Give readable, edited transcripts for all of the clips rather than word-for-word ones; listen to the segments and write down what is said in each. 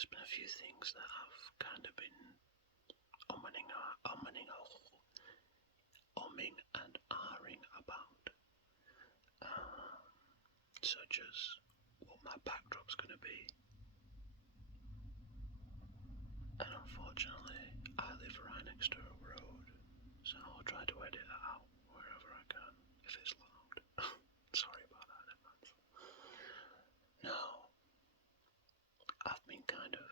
there's been a few things that I've kind of been umming and ahhing about, such as what my backdrop's going to be. And unfortunately, I live right next to a road, so I'll try to edit that out wherever I can, if it's loud. Sorry about that in advance. Now, I've been kind of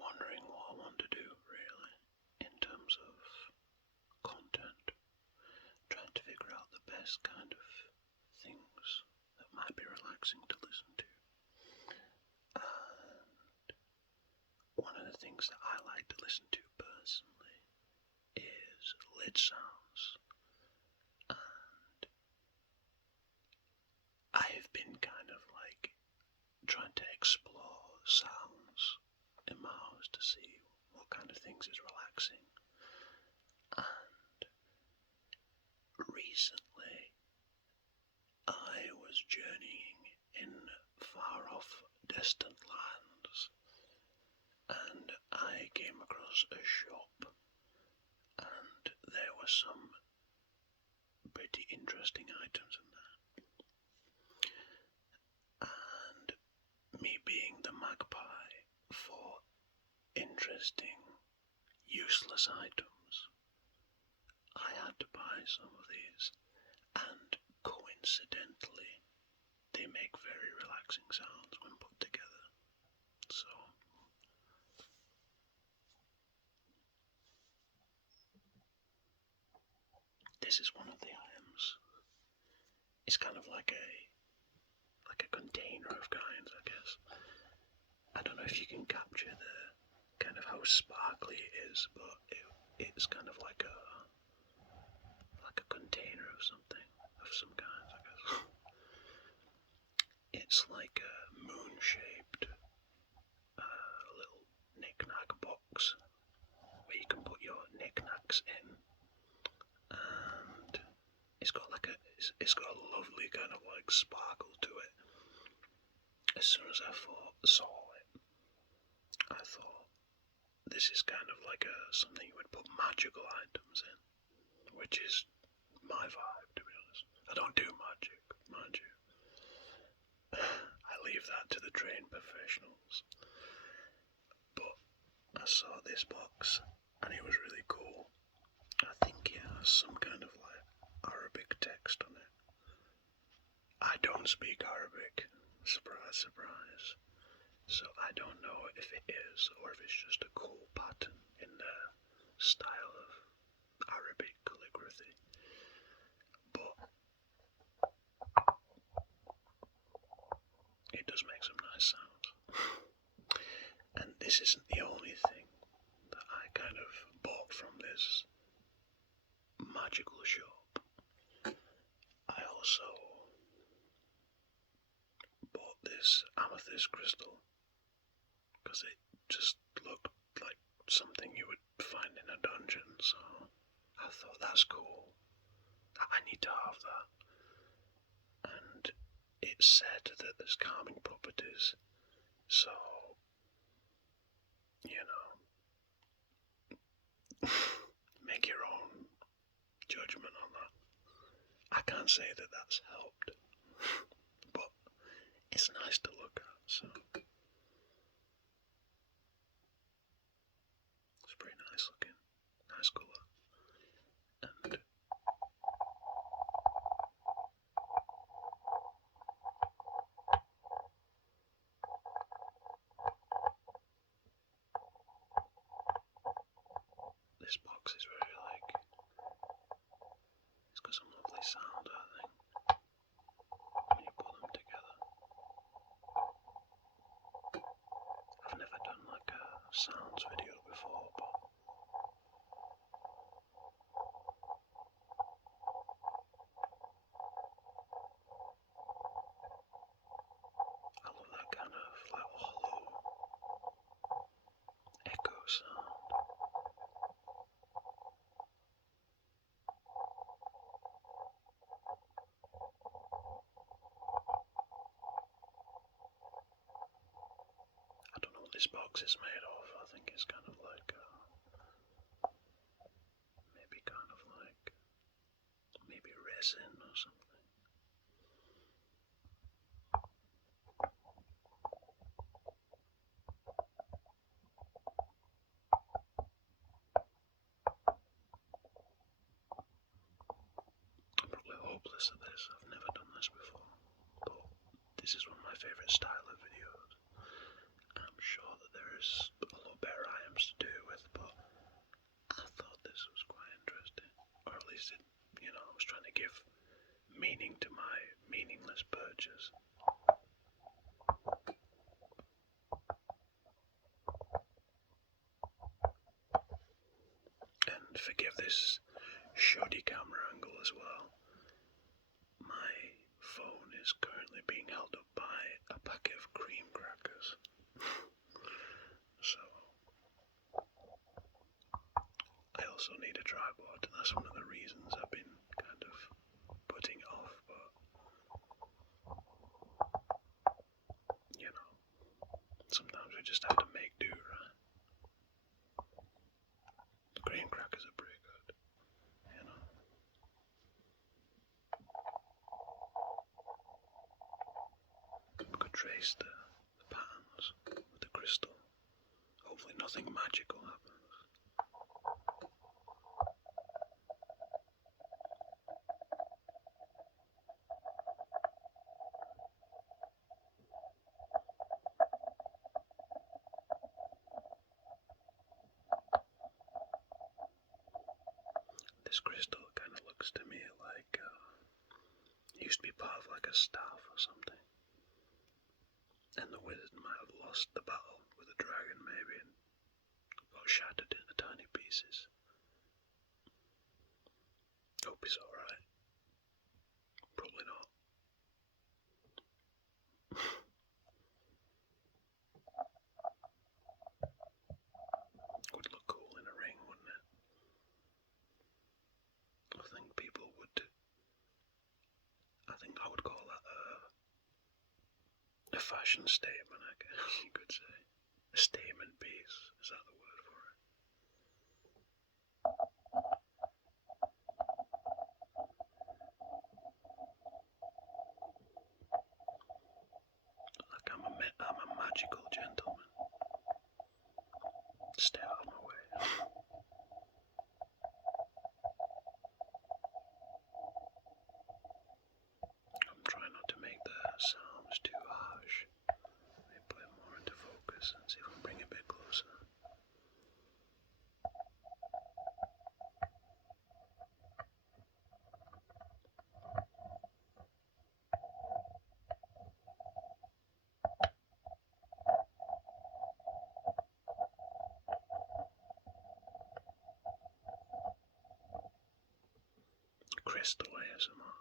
wondering what I want to do, really, in terms of content, trying to figure out the best kind of things that might be relaxing to listen to. And one of the things that I like to listen to personally is lid sounds. And I've been kind of like trying to explore sounds in my house to see what kind of things is relaxing. And recently I was journeying in far off distant lands, and I came across a shop, and there were some pretty interesting items in there. And me being the magpie for interesting, useless items, I had to buy some of these, and coincidentally, they make very relaxing sounds when put together. So, this is one of the items. It's kind of like a container of kinds, I guess. I don't know if you can capture the kind of how sparkly it is, but it's kind of like a container of something, of some kind, I guess. It's like a moon-shaped little knick-knack box where you can put your knick-knacks in, and it's got a lovely kind of like sparkle to it. As soon as I saw it, I thought, this is kind of like something you would put magical items in, which is my vibe, to be honest. I don't do magic, mind you. I leave that to the trained professionals. But I saw this box, and it was really cool. I think it has some kind of like Arabic text on it. I don't speak Arabic, surprise, surprise. So I don't know if it is, or if it's just a cool pattern in the style of Arabic calligraphy. But it does make some nice sounds. And this isn't the only thing that I kind of bought from this magical shop. I also bought this amethyst crystal because it just looked like something you would find in a dungeon, so I thought that's cool. I need to have that. And it said that there's calming properties, so, you know, make your own judgment on that. I can't say that that's helped, but it's nice to look at, so it's pretty nice looking, nice colour. And this box is very it's got some lovely sound, I think, when you put them together. I've never done like a sounds video before, but I love that kind of like hollow echo sound. box it's made of. I think it's kind of like, maybe resin or something. I'm probably hopeless at this. I've never done this before, but this is one of my favourite style of videos. I'm sure that there is a lot better items to do with, but I thought this was quite interesting. Or at least I was trying to give meaning to my meaningless purchase. And forgive this shoddy camera angle as well. My phone is currently being held up by a packet of cream crackers. So I also need a tripod, and that's one of the reasons I've been kind of putting it off, but sometimes we just have to make do, right? Graham crackers are pretty good, We could trace the patterns with the crystal. Hopefully nothing magical happens. This crystal kind of looks to me like it used to be part of like a staff or something, and the wizard might have lost the battle with the dragon maybe and got shattered into tiny pieces. Hope he's alright. Probably not. Would look cool in a ring, wouldn't it? I think I would call that a fashion statement, I guess you could say. A statement piece, is that the word for it? Like I'm a magical gentleman. Stay out of my way. I'm trying not to make the sounds too harsh. Maybe put it more into focus and see if we can bring it a bit closer. Crystal ASMR.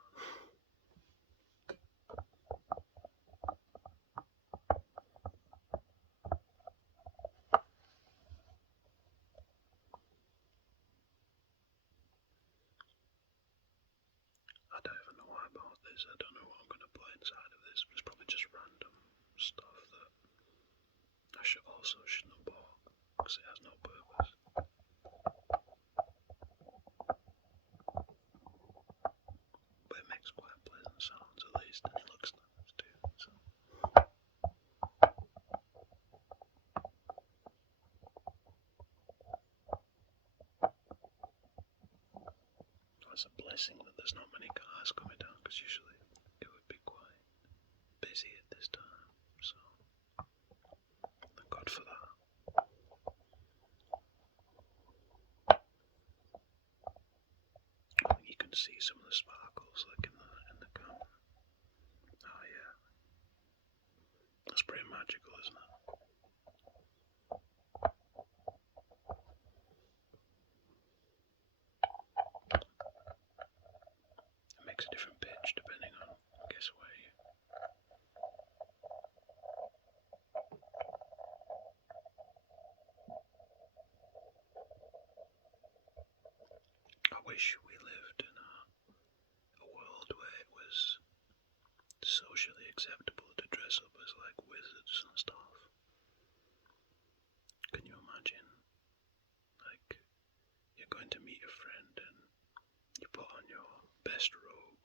I don't even know why I bought this. I don't know what I'm going to put inside of this. It's probably just random stuff that I shouldn't have bought because it has no purpose. But it makes quite pleasant sounds at least, and it looks nice too. So. It's a blessing that there's not many cars coming down because usually it would be quite busy at this time. So thank God for that. I think you can see some of the sparkles like in the camera. Oh yeah, that's pretty magical, isn't it? It makes a different pitch depending on, I guess, where you. I wish we lived in a world where it was socially acceptable to dress up as like wizards and stuff. going to meet a friend and you put on your best robe.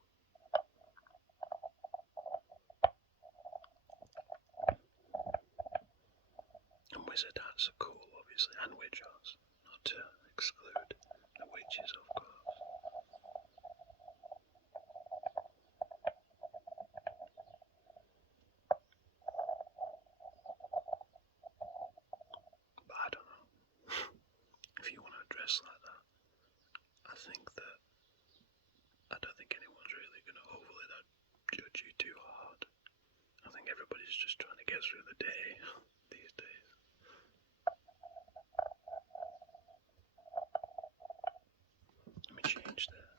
And wizard hats are cool, obviously, and witch hats, not to exclude the witches, of course. But I don't know. If you want to dress like that, I don't think anyone's really going to overly judge you too hard. I think everybody's just trying to get through the day these days. Let me change that.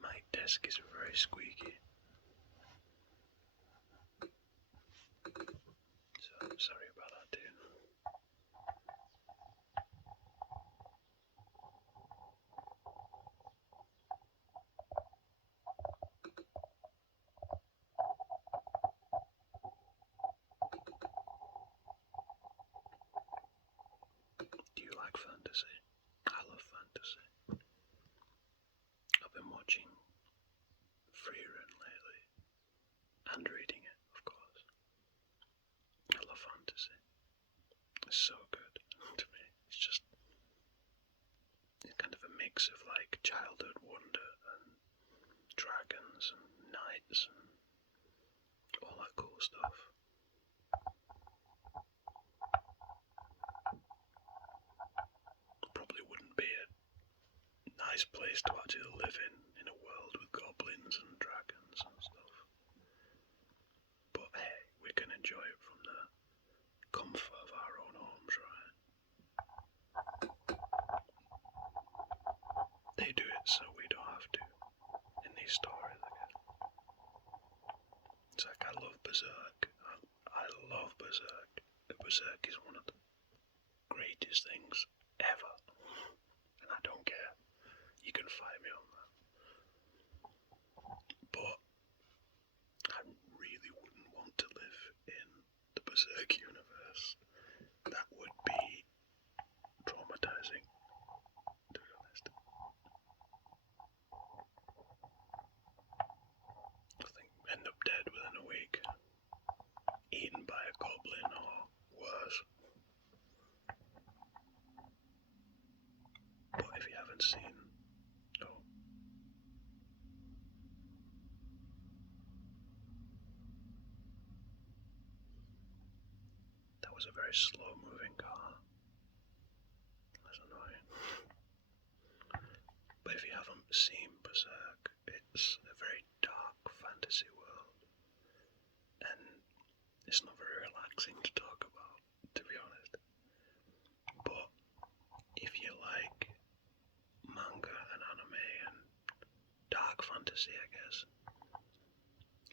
My desk is very squeaky. So I'm sorry about that too. Do you like fantasy? I love fantasy. I've been watching Freerun lately and reading it, of course. I love fantasy. It's so good to me. It's kind of a mix of like childhood wonder and dragons and knights and all that cool stuff. Probably wouldn't be a nice place to actually live in a world with goblins and dragons and stuff. But hey, we can enjoy it from the comfort of our own homes, right? They do it so we don't have to in these stories, I guess. It's like I love Berserk. I love Berserk. Berserk is one of the greatest things ever. And I don't care. You can fight me on that. But I really wouldn't want to live in the Berserk universe. That would be traumatizing, to be honest. I think end up dead within a week. Eaten by a goblin or worse. But if you haven't seen... Oh. That was a very slow moving car. That's annoying. But if you haven't seen Berserk, it's a very dark fantasy world. And it's not very relaxing to talk about, to be honest. But if you like manga and anime and dark fantasy, I guess,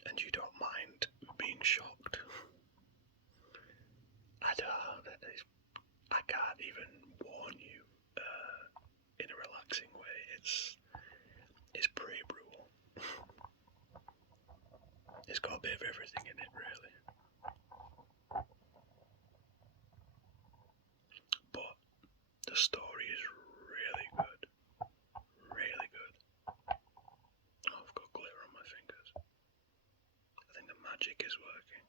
and you don't mind being shocked, I can't even warn you in a relaxing way. It's pretty brutal. It's got a bit of everything in it, really. But the story is really good. Really good. Oh, I've got glitter on my fingers. I think the magic is working.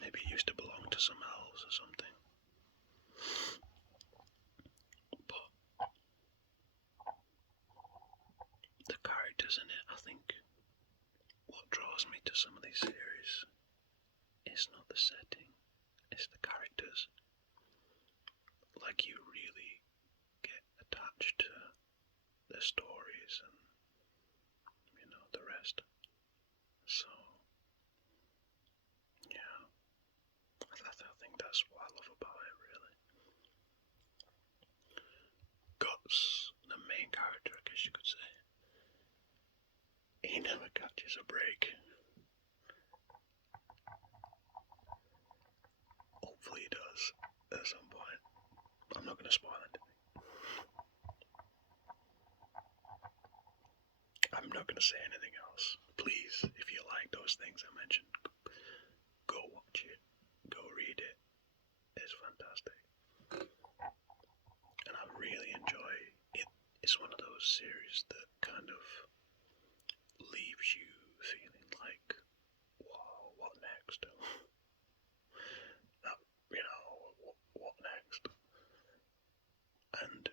Maybe it used to belong to some elves or something. But the characters in it, I think what draws me to some of these series is not the setting, it's the characters. Like, you really get attached to the stories and, the rest. So, yeah, I think that's what I love about it, really. Guts, the main character, I guess you could say, he never catches a break. Hopefully he does at some point. I'm not going to spoil anything. I'm not going to say anything else. Please, if you like those things I mentioned, go watch it. Go read it. It's fantastic. those series that kind of leaves you feeling like, wow, what next? What next? And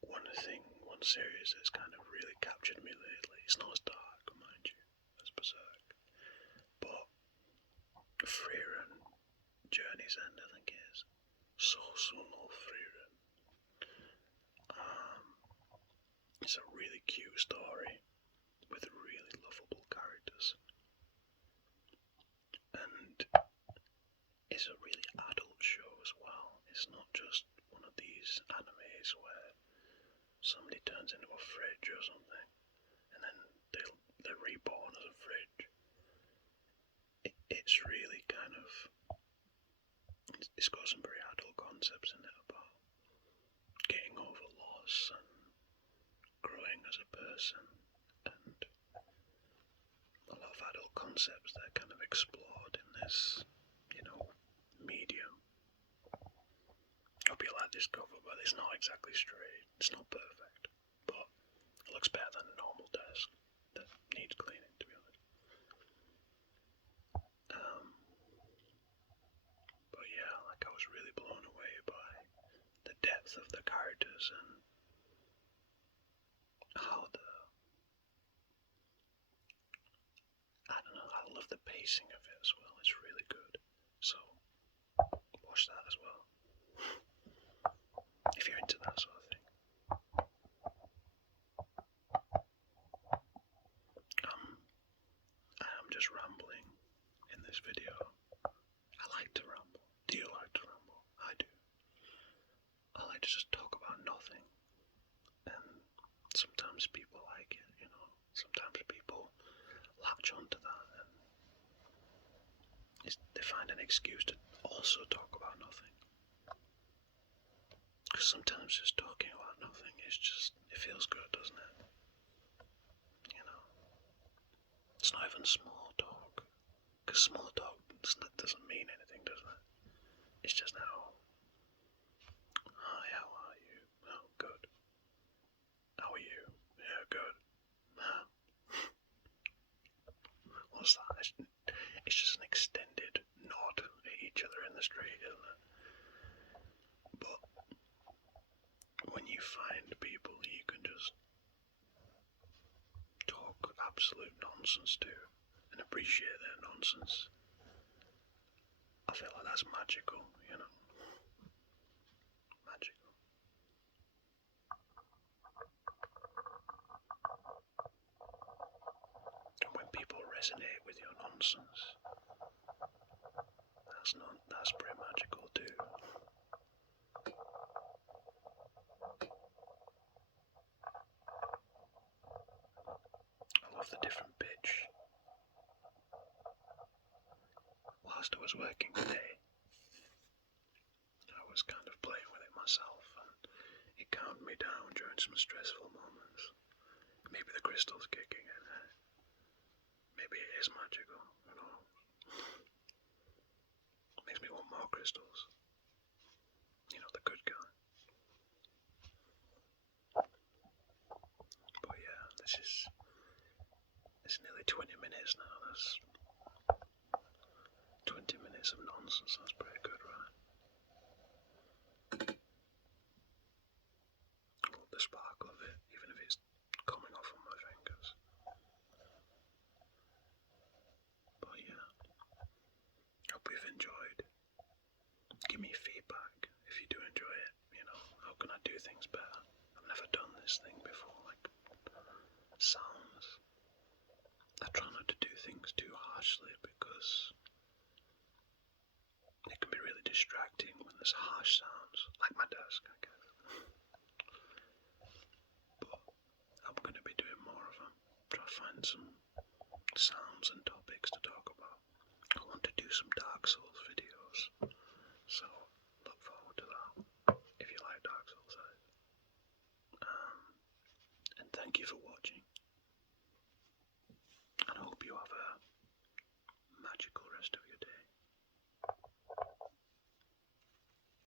one series that's kind of really captured me lately, it's not as dark, mind you, as Berserk, but Frieren, Journey's End, I think it is. Soul Frieren. It's a really cute story with really lovable characters. And it's a really adult show as well. It's not just one of these animes where somebody turns into a fridge or something and then they're reborn as a fridge. It's really kind of, it's got some very adult concepts in it about getting over loss and growing as a person, and a lot of adult concepts that are kind of explored in this, medium. Hope you like this cover, but it's not exactly straight. It's not perfect, but it looks better than a normal desk that needs cleaning, to be honest. But yeah, I was really blown away by the depth of the characters and how I love the pacing of it as well. It's really good. So watch that as well, if you're into that sort of thing. I am just rambling in this video. I like to ramble. Do you like to ramble? I do. I like to just talk about nothing. And sometimes people like it, Sometimes people latch onto that and they find an excuse to also talk about nothing. Because sometimes just talking about nothing is just, it feels good, doesn't it? It's not even small talk. Because small talk doesn't mean anything, does it? It's just now. Hi, how are you? Oh, good. How are you? Yeah, good. What's that? It's just an extended nod at each other in the street, isn't it? But when you find people you can just talk absolute nonsense to and appreciate their nonsense, I feel like that's magical, Magical. And when people resonate with your nonsense, that's pretty magical too. I love the different pitch. Whilst I was working today, I was kind of playing with it myself, and it calmed me down during some stressful moments. Maybe the crystal's kicking in. Maybe it is magical, Makes me want more crystals. The good kind. But yeah, it's nearly 20 minutes now. That's 20 minutes of nonsense. That's pretty good, right? I love the sparkle of it, even if it's coming off on my fingers. But yeah, hope you've enjoyed. Give me feedback if you do enjoy it. How can I do things better? I've never done this thing before, like sounds. I try not to do things too harshly because it can be really distracting when there's harsh sounds, like my desk, I guess. But I'm going to be doing more of them. Try to find some sounds and topics to talk about. I want to do some dark